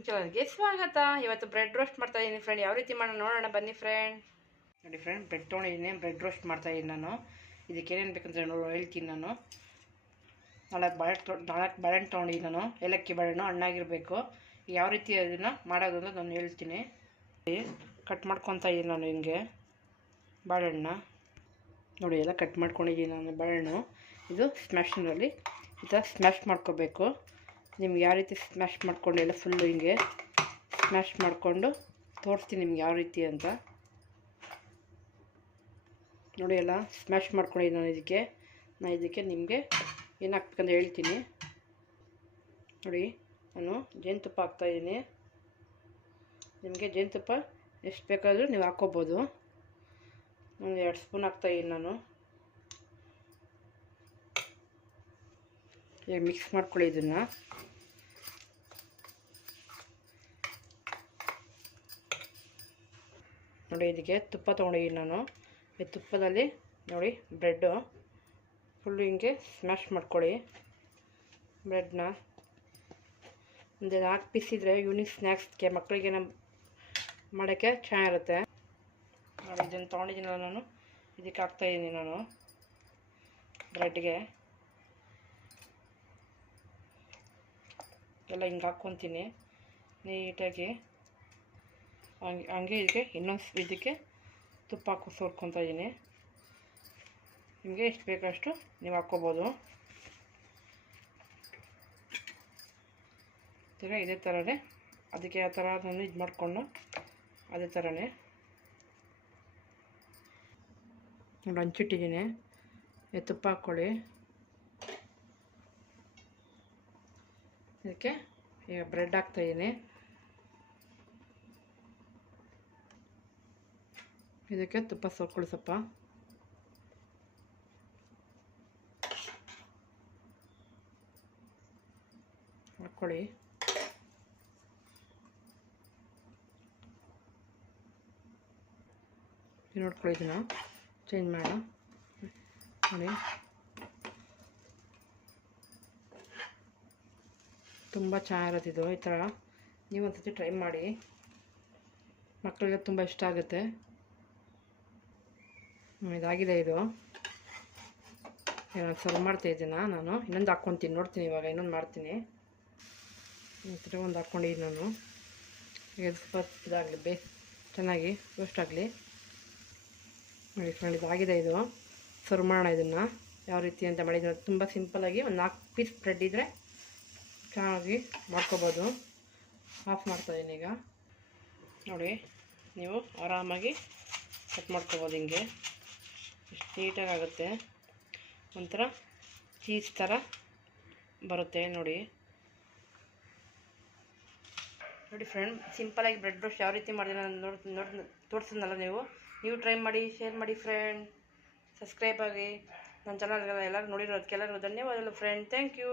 Cooking ಚಾನಲ್ಗೆ ಸ್ವಾಗತ. ಇವತ್ತು ಬ್ರೆಡ್ ರೋಸ್ಟ್ ಮಾಡ್ತಾ ಇದ್ದೀನಿ ಫ್ರೆಂಡ್. ಯಾವ ರೀತಿ ಮಾಡೋಣ ನೋಡೋಣ ಬನ್ನಿ ಫ್ರೆಂಡ್. ನೋಡಿ ಫ್ರೆಂಡ್, ಬ್ರೆಡ್ ತೊಗೊಂಡಿದ್ದೀನಿ, ಬ್ರೆಡ್ ರೋಸ್ಟ್ ಮಾಡ್ತಾ ಇದ್ದೀನಿ ನಾನು. ಇದಕ್ಕೆ ಏನೇನು ಬೇಕಂತ ಹೇಳ್ತೀನಿ ನಾನು. 4 ಬಾಳೆಹಣ್ಣು ತೊಗೊಂಡಿದ್ದೀನಿ ನಾನು, ಏಲಕ್ಕಿ ಬಾಳೆಹಣ್ಣು ಹಣ್ಣಾಗಿರಬೇಕು. ಯಾವ ರೀತಿ ಅದನ್ನು ಮಾಡೋದು ಅಂತ ನಾನು ಹೇಳ್ತೀನಿ. ಕಟ್ ಮಾಡ್ಕೊತಾ ಇದ್ದೀನಿ ನಾನು ಹಿಂಗೆ ಬಾಳೆಹಣ್ಣು. ನೋಡಿ ಎಲ್ಲ ಕಟ್ ಮಾಡ್ಕೊಂಡಿದ್ದೀನಿ ನಾನು ಬಾಳೆಹಣ್ಣು. ಇದು ಸ್ಮ್ಯಾಶರಲ್ಲಿ ಈ ಥರ ಸ್ಮ್ಯಾಶ್ ಮಾಡ್ಕೋಬೇಕು. ನಿಮ್ಗೆ ಯಾವ ರೀತಿ ಸ್ಮ್ಯಾಶ್ ಮಾಡ್ಕೊಂಡು ಎಲ್ಲ ಫುಲ್ಲು ಹಿಂಗೆ ಸ್ಮ್ಯಾಶ್ ಮಾಡಿಕೊಂಡು ತೋರಿಸ್ತೀನಿ ನಿಮ್ಗೆ ಯಾವ ರೀತಿ ಅಂತ. ನೋಡಿ ಎಲ್ಲ ಸ್ಮ್ಯಾಶ್ ಮಾಡ್ಕೊಂಡಿದ್ದೀನಿ ನಾನು ಇದಕ್ಕೆ ನಿಮಗೆ ಏನು ಹಾಕ್ಬೇಕಂತ ಹೇಳ್ತೀನಿ. ನೋಡಿ ನಾನು ಜೇನುತುಪ್ಪ ಹಾಕ್ತಾಯಿದ್ದೀನಿ. ನಿಮಗೆ ಜೇನುತುಪ್ಪ ಎಷ್ಟು ಬೇಕಾದರೂ ನೀವು ಹಾಕ್ಕೋಬೋದು. ಒಂದು 2 ಸ್ಪೂನ್ ಹಾಕ್ತಾಯಿದ್ದೀನಿ ನಾನು. ಈಗ ಮಿಕ್ಸ್ ಮಾಡ್ಕೊಳ್ಳಿ ಇದನ್ನು. ನೋಡಿ ಇದಕ್ಕೆ ತುಪ್ಪ ತೊಗೊಂಡಿದ್ದೀನಿ ನಾನು. ಈ ತುಪ್ಪದಲ್ಲಿ ನೋಡಿ ಬ್ರೆಡ್ಡು ಫುಲ್ಲು ಹಿಂಗೆ ಸ್ಮ್ಯಾಶ್ ಮಾಡ್ಕೊಳ್ಳಿ ಬ್ರೆಡ್ನ. ಒಂದು 4 ಪೀಸ್ ಇದ್ದರೆ ಈವ್ನಿಂಗ್ ಸ್ನ್ಯಾಕ್ಸ್ಗೆ ಮಕ್ಕಳಿಗೆ ಮಾಡೋಕ್ಕೆ ಚೆನ್ನಾಗಿರುತ್ತೆ. ನೋಡಿ ಇದನ್ನು ತೊಗೊಂಡಿದ್ದೀನಲ್ಲ ನಾನು, ಇದಕ್ಕೆ ಹಾಕ್ತಾಯಿದ್ದೀನಿ ನಾನು ಬ್ರೆಡ್ಗೆ ಎಲ್ಲ ಹಿಂಗೆ ಹಾಕ್ಕೊತೀನಿ ನೀಟಾಗಿ. ಹಂಗೆ ಇದಕ್ಕೆ ಇನ್ನೊಂದು ಇದಕ್ಕೆ ತುಪ್ಪ ಹಾಕಿ ಸೋರ್ಕೊತಾ ಇದ್ದೀನಿ. ನಿಮಗೆ ಎಷ್ಟು ಬೇಕಷ್ಟು ನೀವು ಹಾಕ್ಕೋಬೋದು. ಈಗ ಇದೇ ಥರನೇ ಅದಕ್ಕೆ ಆ ಥರ ನಾನು ಇದು ಮಾಡಿಕೊಂಡು ಅದೇ ಥರನೇ ನೋಡಿ ಹಂಚಿಟ್ಟಿದ್ದೀನಿ. ತುಪ್ಪ ಹಾಕ್ಕೊಳ್ಳಿ. ಇದಕ್ಕೆ ಈಗ ಬ್ರೆಡ್ ಹಾಕ್ತಾಯಿದ್ದೀನಿ. ಇದಕ್ಕೆ ತುಪ್ಪ ಸೋರ್ಕೊಳ್ಳಿ ಸ್ವಲ್ಪ. ಹಾಕ್ಕೊಳ್ಳಿ. ನೋಡ್ಕೊಳ್ಳಿ, ಇದನ್ನು ಚೇಂಜ್ ಮಾಡೋಣ. ನೋಡಿ ತುಂಬ ಚೆನ್ನಾಗಿರುತ್ತೆ ಇದು. ಈ ಥರ ನೀವು ಒಂದ್ಸತಿ ಟ್ರೈ ಮಾಡಿ, ಮಕ್ಕಳಿಗೆ ತುಂಬ ಇಷ್ಟ ಆಗುತ್ತೆ. ಇದಾಗಿದೆ ಇದು. ನಾನು ಸರ್ವ್ ಮಾಡ್ತಾಯಿದ್ದೀನಿ ನಾನು. ಇನ್ನೊಂದು ಹಾಕ್ಕೊತೀನಿ ನೋಡ್ತೀನಿ, ಇವಾಗ ಇನ್ನೊಂದು ಮಾಡ್ತೀನಿ. ಈ ಥರ ಒಂದು ಹಾಕ್ಕೊಂಡಿದ್ದೀನಿ ನಾನು. ಈಗ ಸ್ವಲ್ಪ ಇದಾಗಲಿ, ಚೆನ್ನಾಗಿ ರೋಸ್ಟ್ ಆಗಲಿ. ನೋಡಿ ಫ್ರೆಂಡ್, ಇದಾಗಿದೆ ಇದು. ಸರ್ವ್ ಮಾಡೋಣ ಇದನ್ನು ಯಾವ ರೀತಿ ಅಂತ ಮಾಡಿದ್ದೀನಿ. ತುಂಬ ಸಿಂಪಲ್ಲಾಗಿ ಒಂದು 4 ಪೀಸ್ ಬ್ರೆಡ್ ಇದ್ದರೆ ಚೆನ್ನಾಗಿ ಮಾಡ್ಕೋಬೋದು. ಆಫ್ ಮಾಡ್ತಾಯಿದ್ದೀನಿ ಈಗ. ನೋಡಿ ನೀವು ಆರಾಮಾಗಿ ಕಟ್ ಮಾಡ್ಕೋಬೋದು ಹಿಂಗೆ. ಎಷ್ಟು ನೀಟಾಗಿ ಆಗುತ್ತೆ, ಒಂಥರ ಚೀಸ್ ಥರ ಬರುತ್ತೆ. ನೋಡಿ ಫ್ರೆಂಡ್, ಸಿಂಪಲಾಗಿ ಬ್ರೆಡ್ ರೋಸ್ಟ್ ಯಾವ ರೀತಿ ಮಾಡಿದ್ರೆ ನಾನು ನೋಡಿ ತೋರಿಸಿದ್ನಲ್ಲ, ನೀವು ಟ್ರೈ ಮಾಡಿ, ಶೇರ್ ಮಾಡಿ ಫ್ರೆಂಡ್. ಸಬ್ಸ್ಕ್ರೈಬ್ ಆಗಿ ನನ್ನ ಚಾನಲ್ಗೆಲ್ಲ ಎಲ್ಲರೂ ನೋಡಿರೋದಕ್ಕೆಲ್ಲರಿಗೂ ಧನ್ಯವಾದಗಳು ಫ್ರೆಂಡ್. Thank you.